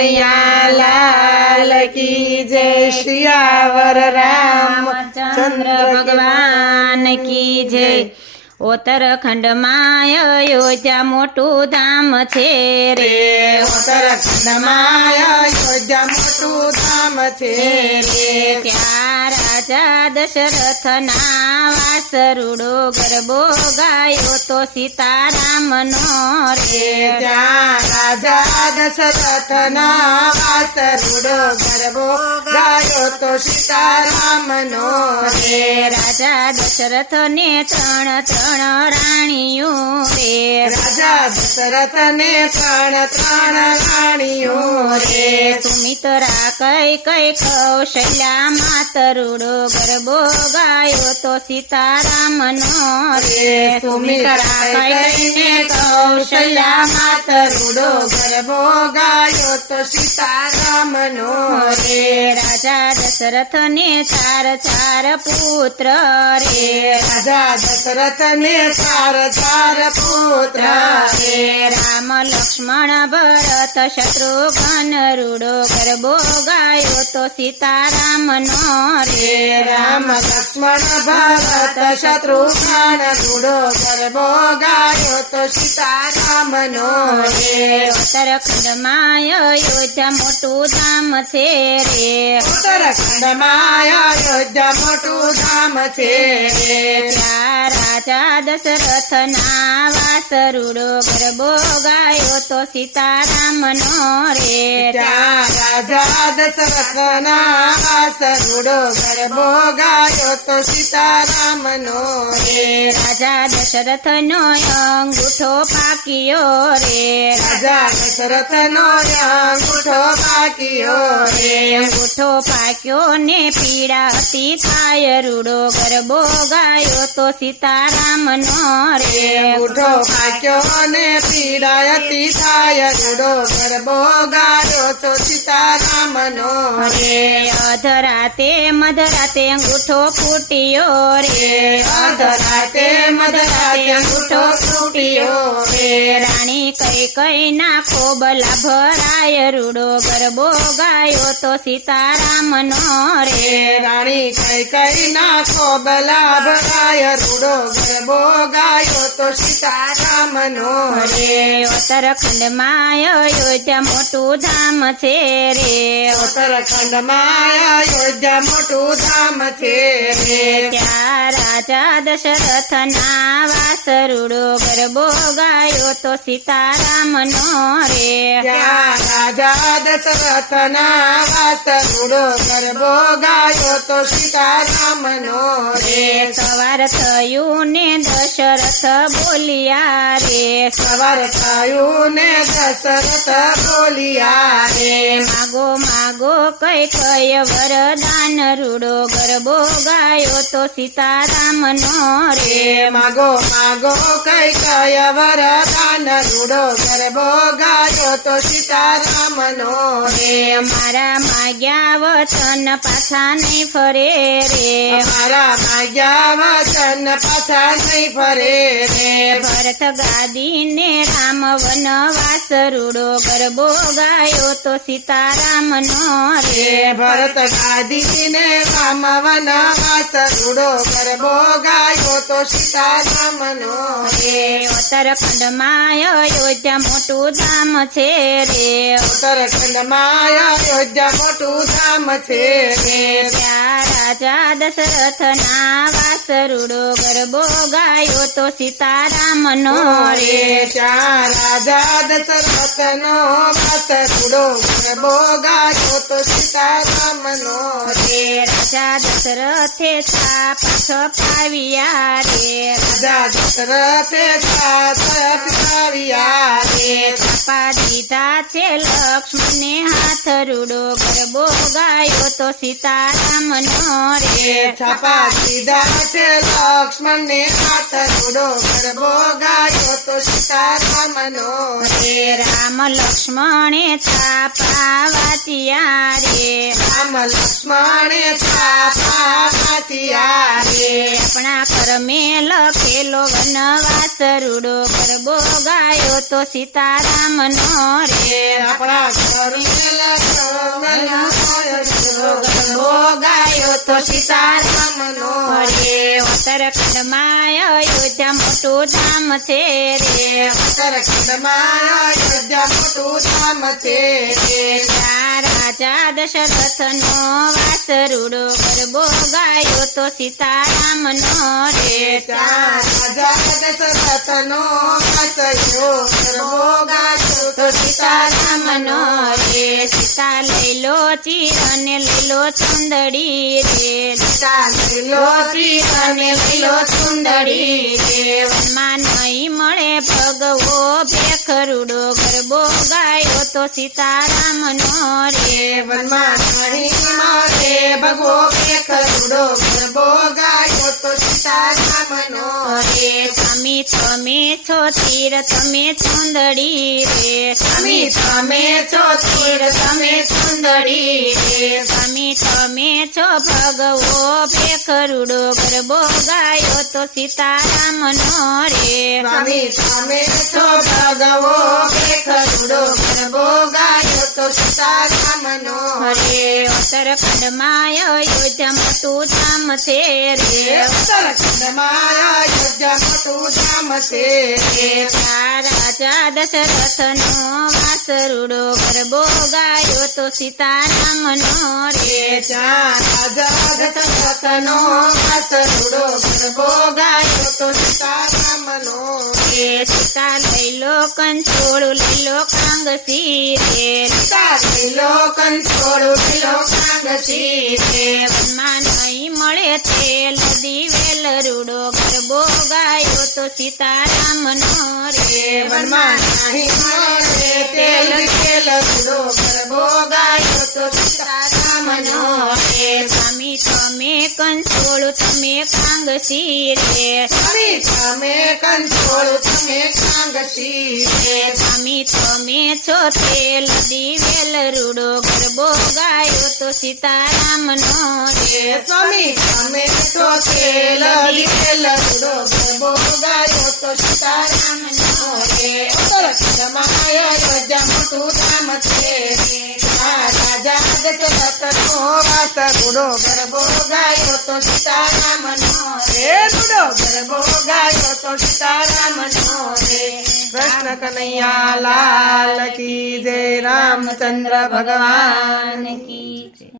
લાલ કી જય શિયાવર રામ ચંદ્ર ભગવાન કી જય ઉત્તરાખંડમાં અયોધ્યા મોટું ધામ છે રે ઉત્તરાખંડ ઉત્તરાખંડમાં અયોધ્યા મોટું ધામ છે રે ત્યાં રાજા દશરથના વાસરુડો ગરબો ગાયો તો સીતારામનો રે રાજા દશરથના વાસરુડો ગરબો ગાયો તો સીતારામનો રે. રાજા દશરથને ત્રણ ત્રણ રાજા દશરથને ત્રણ ત્રણ રાણીઓ રે સુમિત્રા કઈ કઈ કૌશલ્યા માતરુડો ગરબો ગાયો તો સીતારામનો રે સુમિત્રા કઈ કઈ કૌશલ્યા માતરુડો ગરબો ગાયો તો સીતારામનો રે રાજા દશરથને ચાર ચાર પુત્ર રે રાજા દશરથને ચાર ચાર પુત્ર રે રામ લક્ષ્મણ ભરત શત્રુઘ્ન રૂડો ગરબો ગાયો તો સીતારામ નો રે. રામ લક્ષ્મણ ભરત શત્રુઘ્ન રૂડો ગરબો ગાયો તો સીતારામ નો રે. ઉત્તરાખંડમાં અયોધ્યા મોટું ધામ છે રે. ઉત્તરાખંડમાં અયોધ્યા મોટું ધામ છે રે. રાજા દશરથ ના વાસ રૂડો ગરબો ગાયો તો સીતારામનો રે રાજા રાજા દશરથના વાસરુડો ગરબો ગાયો તો સીતારામનો રે. રાજા દશરથનો અંગૂઠો પાક્યો રે. રાજા દશરથનો અંગૂઠો પાક્યો રે. અંગૂઠો પાક્યો ને પીડા હતી થાય રૂડો ગરબો ગાયો તો સીતારામનો રે. અંગૂઠો પાક્યો ને પીડાયતી થાય રૂડો ગરબો ગાયો તો સીતારામનો રે. અધરાતે મધરાતે અંગૂઠો ફૂટ્યો રે. અધરાતે કઈ કઈ નાખો બલા ભરાય રૂડો ગરબો ગાયો તો સીતારામનો રે. રાણી કઈ કઈ નાખો બલા ભરાય રૂડો ગરબો ગાયો તો સીતારામનો રે. ઉત્તરાખંડમાં અયોધ્યા મોટું ધામ છે રે. ઉત્તરાખંડમાં અયોધ્યા મોટું ધામ છે રે. ત્યાં રાજા દશરથના વાસરુડો ગરબો ગાયો તો સીતારામનો રે. ત્યાં રાજા વાત વાસરુડો ગરબો ગાયો તો સીતારામનો રે. સવાર થયું ને દશરથ બોલિયા રે. સવાર થયું ને દશરથ બોલિયા રે. માગો માગો કઈ કય વરદાન રૂડો ગરબો ગાયો તો સીતારામનો રે. રે માગો માગો કઈ કય વરદાન રૂડો ગરબો ગાયો તો સીતારામનો રે. મારા માગ્યા વચન પાછા નહીં ફરે રે. મારા માગ્યા વચન પાછા નહીં ફરે રે. ભરત ગાદીને રામ વનવાસ રૂડો ગરબો ગાયો તો સીતારામ નો રે. ભરત ગાદીને રામ વનવાસ રૂડો ગરબો ગાયો તો સીતારામનો રે. ઉત્તરાખંડમાં અયોધ્યા મોટું ધામ છે રે. ઉત્તરાખંડમાં અયોધ્યા મોટું ધામ છે રે. ત્યાં રાજા દશરથના વાસરુડો ગરબો ગાયો તો સીતારામનો રે રે. ત્યાં રાજા દશરથનો વાસરુડો ગરબો ગાયો તો સીતારામનો રે. રાજા દશરથે છાપા પાવ્યા રે. રાજા દશરથે સાત અટકાવ્યા રે કપા દીધા છે લક્ષ્મણને હાથ રૂડો ગરબો ગાયો તો સીતારામ નો રે છાપા દીધા છે લક્ષ્મને હાથ રૂડો ગરબો ગાયો તો સીતારામનો રે રામ લક્ષ્મણે છાપા વાતિયા રે. રામ લક્ષ્મણે છાપા વાંચ્યા રે આપણા કરમે લખેલો વનવાસ રૂડો કરબો ગાયો તો સીતારામનો રે. આપણા ગરબો ગાયો તો સીતારામનો રે. ઉત્તરખંડમાં અયોધ્યા મોટું ધામ છે રે. ઉત્તરાખંડમાં અયોધ્યા મોટું ધામ છે ત્યાં રાજા દશરથનો વાસ રૂડો ગરબો ગાયો તો સીતારામનો રે રાજા દશરથનો વાસયો ગરબો ગાયો તો સીતારામનો રે સીતા લઈલો ચીર અને લઈલો ચુંદડી રે. સીતા લો ચીર અને લીલો ચુંદડી રે. વનમાં નહીં મળે ભગવો ભેખરુડો ગરબો ગાયો તો સીતારામનો રે. વનમાં ભગવો કે કરુડો ગરબો છો તીર તમે ચુંદડી રે. સ્વામી તમે છો તીર તમે ચુંદડી રે. સ્વામી તમે છો ભગવો ભેખરુડો ગરબો ગાયો તો સીતારામનો રે. સ્વામી તમે છો ભગવો બે કરુડો ગરબો ગાયો તો સીતારામનો રે ઉત્તરખંડમાં અયોધ્યા મોટું ધામ છે રે. ઉત્તરાખંડમાં અયોધ્યા મોટું ધામ છે ત્યાં રાજા દશરથનો વાસ રૂડો ગરબો ગાયો તો સીતારામનો રે. રાજા દશરથનો વાસરુડો ગરબો ગાયો તો સીતારામનો રે સીતા લઈલો કંચોળું લઈલો કાંગસી રે. લીલો કંચોળું લીલો કાંગસી રે. વનમાં નહીં મળે તેલ દિવેલ રૂડો ગરબો ગાયો તો સીતારામનો રે. વનમાં નહીં મળે તમે કંસોળ તમે કાંગસી રે સ્વામી તમે કંસોળ તમે કાંગસી રે સ્વામી તમે છો તેલ દિવેલ રૂડો ગરબો ગાયો તો સીતારામ નો રે સ્વામી તમે તો તેલ દિવેલ રૂડો ગરબો ગાયો તો સીતારામનો રે ઉત્તરાખંડમાં અયોધ્યા મોટું ધામ છે રાજા દશરથનો વાસ રૂડો ગરબો કનૈયા લાલ કી જય રામચંદ્ર ભગવાન કી જય.